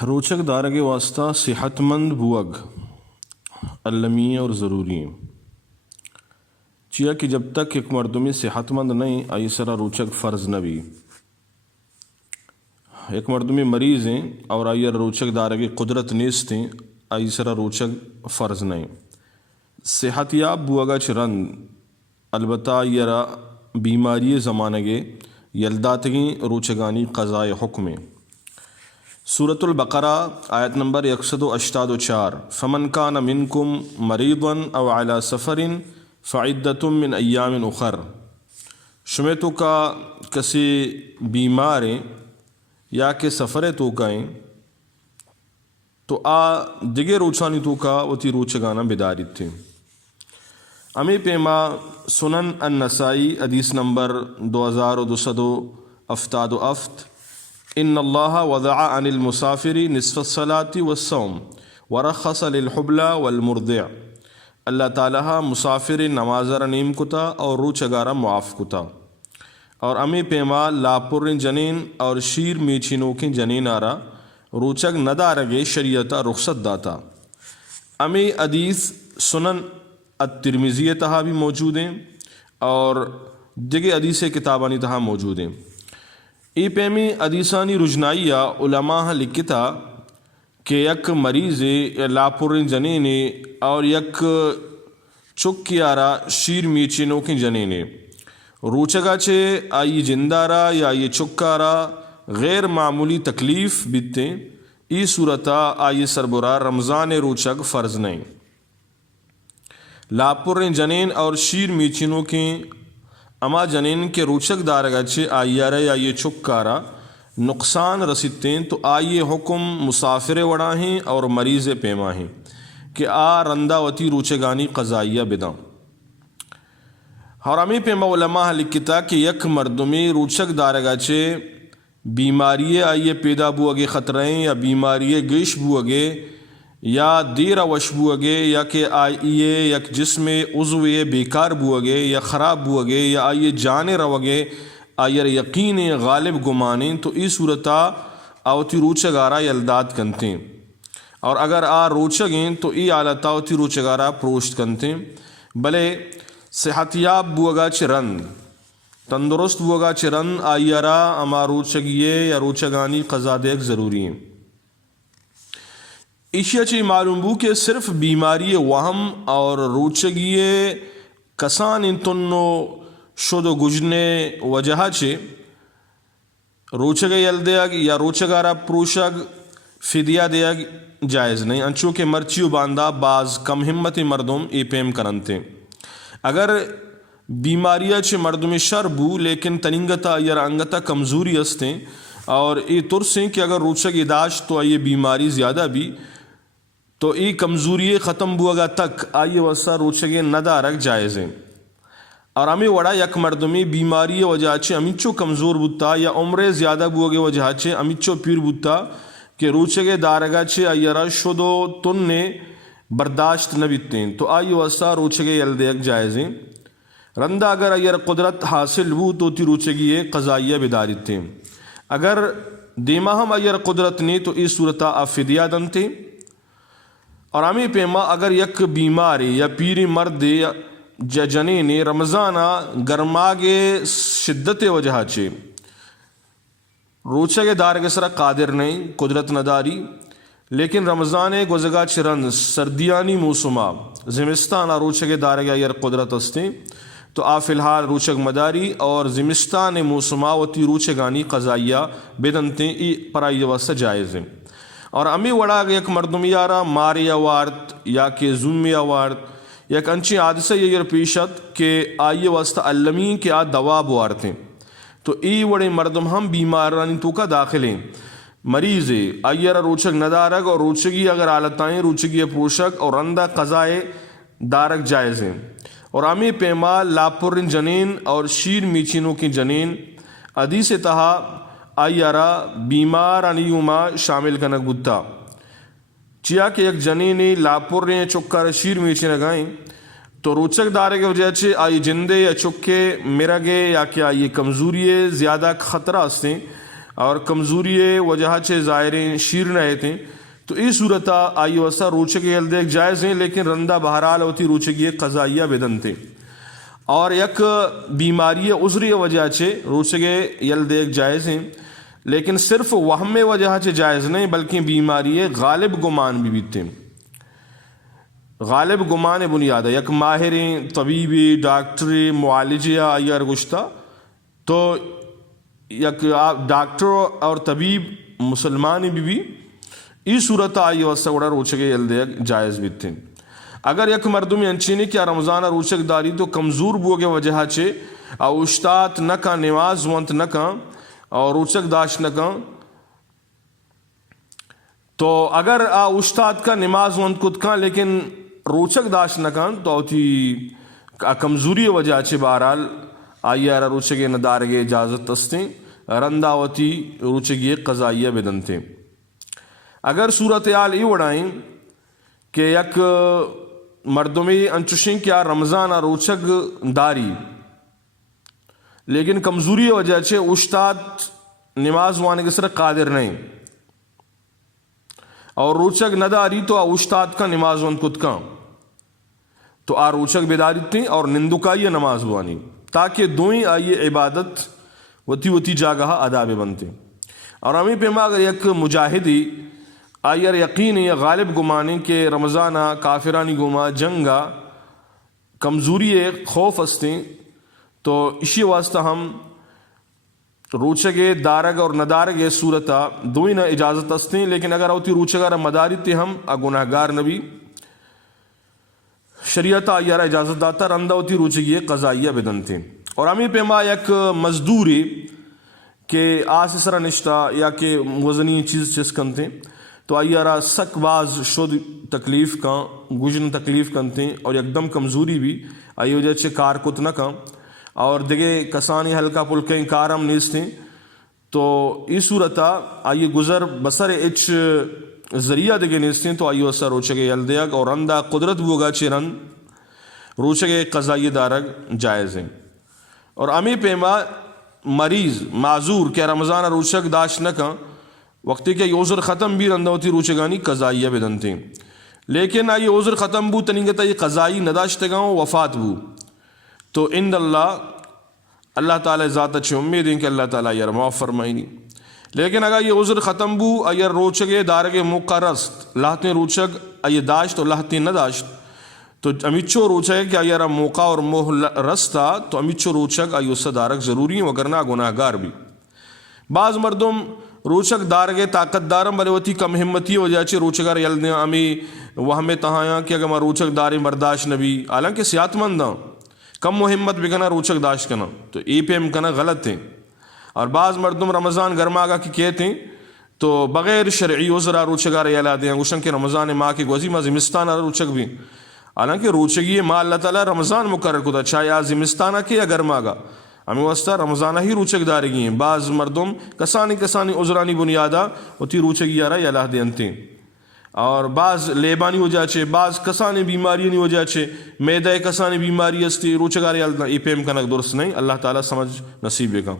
روچک دارگ واسطہ صحت مند بوگ المی اور ضروری ہیں چیا کہ جب تک ایک مردمی صحت مند نہیں آئی سرا روچک فرض نہ بھی ایک مردمی مریض ہیں اور آئی روچک دارگ قدرت نیست ہیں آئی سرا روچک فرض نہیں صحت یاب بوگا چرند البتہ یرا بیماری زمانگے یلداتگی روچگانی قضائے حکم سورة البقرہ آیت نمبر 184 فمن کان منکم مریضا او علی سفر فعدۃ من ایام اخر شمے تو کا کسی بیماریں یا کہ سفر تو کہیں تو آ دگے روچانی تو کا وتی روچگانا بدارت تھے امی پیما سنن النسائی حدیث نمبر 2277 ان اللہ وضع عن المسافر نصف الصلاة والصوم ورخص للحبلى والمرضع اللہ تعالیٰ مسافر نماز رنیم کتا اور روچگارا معاف کتا اور امی پیما لاپر جنین اور شیر میچینوں کی جنین آرا روچگ ندارگے شریعتا رخصت داتا امی حدیث سنن الترمذی تہا بھی موجود ہیں اور دیگے حدیث کتابانی تہا موجود ہیں ای پیمی حدیثانی رجنائیہ علماء لکھتا کہ یک مریض لاپر جنین اور یک چکی آرا شیر میچینوں کی جنین روچگا چھے آئی جندارا یا آئی چکارا غیر معمولی تکلیف بیتے ای صورتا آئی سربراہ رمضان روچگ فرض نہیں لاپر جنین اور شیر میچینوں کی اما جنین کے روچک دارگا چھے آئیارا یا یہ چکارا نقصان رسیتے ہیں تو آئیے حکم مسافر وڑا ہیں اور مریض پیما ہیں کہ آ رندہ وتی روچگانی قضائیہ بداں اور امی پیما علماء لکھتا کہ یک مردمی روچک دارگا چھے بیماری آئیے پیدا بوگے خطریں یا بیماری گیش بوگے یا دیر وش بوگے یا کہ آئیے یک جسم عضوے بیکار بوگے یا خراب بوگے یا آئیے جانے روگے آئیر یقین غالب گمانیں تو ای صورتا آوتی روچگارا یلداد کنتے اور اگر آ روچگیں تو ای آلتا آوتی روچگارا پروشت کنتے بلے صحتیاب بوگا چرند تندرست بوگا چرند آئیرا اما روچگیے یا روچگانی قضا دیکھ ضروری ہیں ایشیا چی معلوم بو کہ صرف بیماری وہم اور روچگیے کسان انتنو شد و گجنے وجہ چھے روچگ یلدیگ یا روچگارا پروشگ فدیہ دیگ جائز نہیں انچو کہ مرچیو باندھا بعض کم ہمت مردم ای پیم کرنتے اگر بیماریہ چھے مردم شر بو لیکن تننگتا یا انگتا کمزوری ہستیں اور ای ترسیں کہ اگر روچگ داشت تو یہ بیماری زیادہ بھی تو ای کمزوری ختم بوگا تک آئیے وسا روچگے ندارک جائز ہیں اور ہمیں وڑا یک مردمی بیماری وجہ چھے امیچو کمزور بوتا یا عمر زیادہ بوگے وجہ چھے امیچو پیر بوتا کہ روچگے دارگا چھے آئیرا شدو تننے برداشت نبیتے ہیں تو آئیے وسا روچگے یلدیک جائز ہیں رندہ اگر آئیر قدرت حاصل بو تو تی روچگی قضائیہ بدارتے ہیں اگر دیما ہم آئیر قدرت نہیں تو اس صورتہ فدیہ دنتے اور ہمیں پیما اگر یک بیماری یا پیری مرد یا جنین رمضانہ گرماگے شدت وجہ چھے روچہ دارگ سرا قادر نہیں قدرت نداری لیکن رمضان گزگا چرند سردیانی موسمہ زمستان روچہ دارگ یا قدرت ہستے تو آ فی الحال روچگ مداری اور زمستان موسمہ وتی روچگانی قضائیہ بدنتے ای پرائی واسطہ جائز ہیں اور امی وڑا یک مردمی آرا ماری آوارت یا کہ زومی آوارت یک انچی حادثہ یہ پیشت کہ آئیے واسطہ علمی کے آ دوا بوارتیں تو ای وڑے مردم ہم بیمارانی تو کا داخلیں مریض آئیے روچگ ندارگ اور روچگی اگر آلتائیں روچگی پوشک اور رندہ قضائے دارگ جائز ہیں اور امی پیما لاپر جنین اور شیر میچینوں کی جنین حدیث تہا آئیارا بیمار انیوما شامل کنک بودتا چیا کہ ایک جنینی لاپر نے چکر شیر میچی نگائیں تو روچک دارے کے وجہ چھے آئی جندے یا چکے مرگے یا کہ آئی کمزوری زیادہ خطرہ ہستیں اور کمزوری وجہ چے ظاہریں شیر نہ تھیں تو ای صورتہ آئی وسا روچگے یلدیک جائز ہیں، لیکن رندہ بہرحال ہوتی روچگی قضائیہ بدن تھے. اور یک بیماری عذری وجہ چے روچگے یلدیک جائز ہیں، لیکن صرف وہم وجہ چے جائز نہیں بلکہ بیماری غالب گمان بھی تھے. غالب گمان بنیاد ہے یک ماہریں طبیبی ڈاکٹری معالجہ آئیر گشتہ تو یک ڈاکٹر اور طبیب مسلمان بھی ای صورت آئی وسا گڑا روچگے یلدیک جائز بھی تھے. اگر یک مردمی انچینی کیا رمضان روچک داری تو کمزور بوگے وجہ چے او اشتات نہ کا نماز ونت نہ کا اور روچک داشت نہ کا تو اگر اشتات کا نماز ونت کت کا لیکن روچک داشت نہ کا تو اوتی کمزوری وجہ چے بہرحال آئی آرہ روچگے ندارگے اجازت استیں رندہ ہوتی روچگی قضائیہ بدن تھے. اگر صورتحال ای وڑائیں کہ یک مردمی انچوشیں کیا رمضان روچگ داری لیکن کمزوری وجہ چے اشتاد نماز وانے کے سر قادر نہیں اور روچگ نہ داری تو اشتاد کا نماز وان کت کا تو روچگ بیداری تھیں اور نندکائی نماز وانی تاکہ دوئیں آئیے عبادت وتی جاگہ ادا بنتے. اور ہمیں پیما اگر یک مجاہدی آئیر یقینی یا غالب گمانی کہ رمضانہ کافرانی گما جنگا کمزوری خوف استیں تو اسی واسطہ ہم روچگے دارگ اور ندارگ صورتہ دوئی نہ اجازت استیں، لیکن اگر ہوتی روچگا مداری تے ہم گناہگار نبی شریعت آئیارہ اجازت داتا رندہ ہوتی روچگی قضائیہ بدن تھے. اور ہمیں پیما یک مزدوری کہ آس سرا نشتہ یا کہ وزنی چیز چسکن تھے تو آئیارہ سک باز شد تکلیف کا گجن تکلیف کنتے اور یکدم کمزوری بھی آئی وجہ چے کار کت نہ کا اور دگے کسانی ہلکا پلکیں کارم نیستیں تو اس صورتہ آئیے گزر بسر اچ ذریعہ دگے نیستیں تو آئیو اسا روچگے یلدیگ اور رندہ قدرت بوگا چے رند روچگے قضائی دارگ جائز ہیں. اور امی پیما مریض معذور کہ رمضان روچگ داشت نہ کا وقتی کہ یہ عذر ختم بھی رندہ ہوتی روچگانی قضائیہ بدن تھیں، لیکن یہ عذر ختم بو تنگتا یہ قضائی نداشتگاؤں وفات بو تو عند اللہ تعالی ذات اچھے امید ہیں کہ اللہ تعالیٰ یہ معاف فرمائنی. لیکن اگر یہ عذر ختم بو اگر روچگے دارگے موقع رست لاہتیں روچگ یہ داشت اور لاہتیں نہ داشت تو امیچو روچگ کہ اگر موقع اور موہ رستا تو امیچو روچگ ایوسا دارگ ضروری ہیں وگرنہ گناہگار بھی. بعض مردم روچک دارگے طاقت دارم بلے وتی کم ہمتی وجہ چے روچگر یلدیں امی وہمیں تہایاں کہ اگر میں روچک داری برداشت نبی حالانکہ صحت مند ہاں کم ہمت بکنا روچک داشت کنا تو ای پہ ہم کنا غلط ہیں. اور بعض مردم رمضان گرما کا کہ کہتے ہیں تو بغیر شرعی عذرا روچگار یلا دیں گوشن کہ رمضان ماہ کے گوزی ماہ زمستانہ روچک بھی حالانکہ روچگی ماہ اللہ تعالیٰ رمضان مقرر کو تھا چاہے زمستانہ کے یا گرما کا ہمیں واسطہ رمضانہ ہی روچک دارگی ہیں. بعض مردم کسانی عذرانی بنیادہ ہوتی روچگی آرہ یا لہ دینتے اور بعض لیبانی وجہ چے بعض کسانی بیماری نہیں وجہ چے میدہ کسانی بیماری استی روچگار یالدہ ای پیم کنک درست نہیں. اللہ تعالیٰ سمجھ نصیب کا.